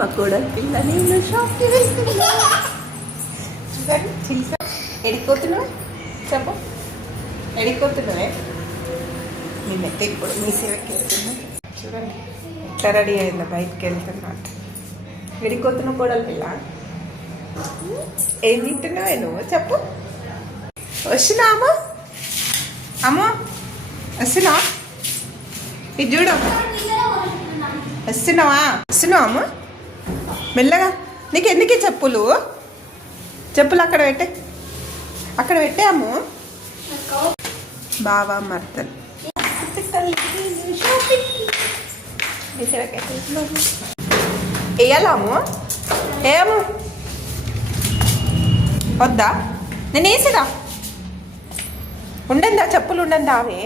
మా కోడలి పిల్ల నేను షాప్కి వెళ్తున్నా. చూడండి చిల్క ఎడిపోతున్నావు చెప్పు, ఎడిపోతున్నావే నేనైతే ఇప్పుడు మీ సేవకి వెళ్తున్నా. చూడండి ఎట్లా రెడీ అయిందా, బయటకు వెళ్తున్నా. ఎడిపోతున్నావు కోడలి పిల్ల, ఏం తింటున్నావే నువ్వు చెప్పు. వస్తున్నావా అమ్మో, వస్తున్నా ఇది చూడు, వస్తున్నావా వస్తున్నావా అమ్మ మెల్లగా. నీకు ఎందుకు చెప్పులు, చెప్పులు అక్కడ పెట్టే, అక్కడ పెట్టే అమ్ము. బావా మర్తలు వేయాలా అమ్ము, ఏమో వద్దా, నేను వేసిరా. ఉండందా చెప్పులు, ఉండందా అవే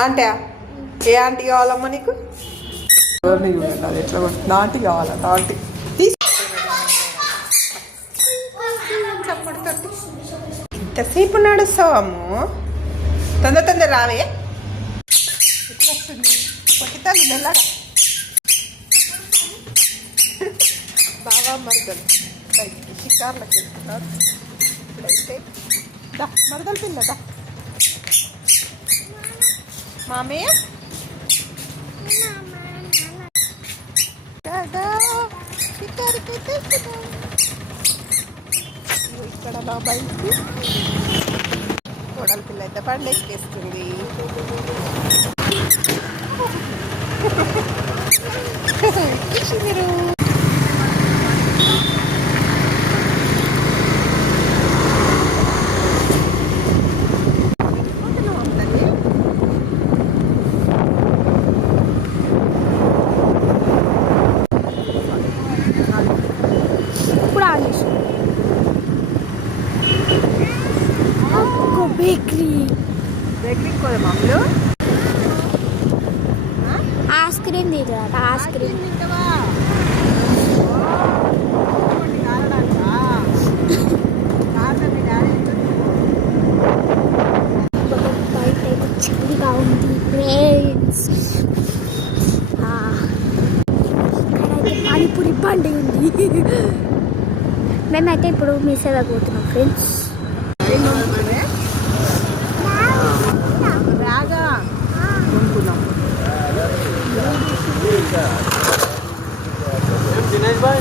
ఆంటీ. ఏ ఆంటీ కావాలమ్మా నీకు? చూడండి అది ఎట్లా నాటి కావాలా, నాటి ఇంతసేపు నడుస్తావు అమ్ము, తొందర తొందర రావే. ఎట్లా వస్తుంది కొట్టితాను మెల్లగా. బాగా మరదలు బయటికి షికార్లకు వెళ్తున్నారు. ఇప్పుడైతే దా మరదలు పిల్ల దా మామయ్య షికారుకి ఇక్కడ నా బయటికి కోడలి పిల్ల అయితే పండు ఎక్కేస్తుంది. మీరు బేకరీకి పోదాం అప్పుడు. ఐస్ క్రీమ్ తింటాట, ఐస్ క్రీమ్ బయట చలిగా ఉంది ఫ్రెండ్స్. ఇక్కడైతే పానీపూరి బండి ఉంది. మేమైతే ఇప్పుడు మీ సేవకు పోతున్నాం ఫ్రెండ్స్. दिनेश भाई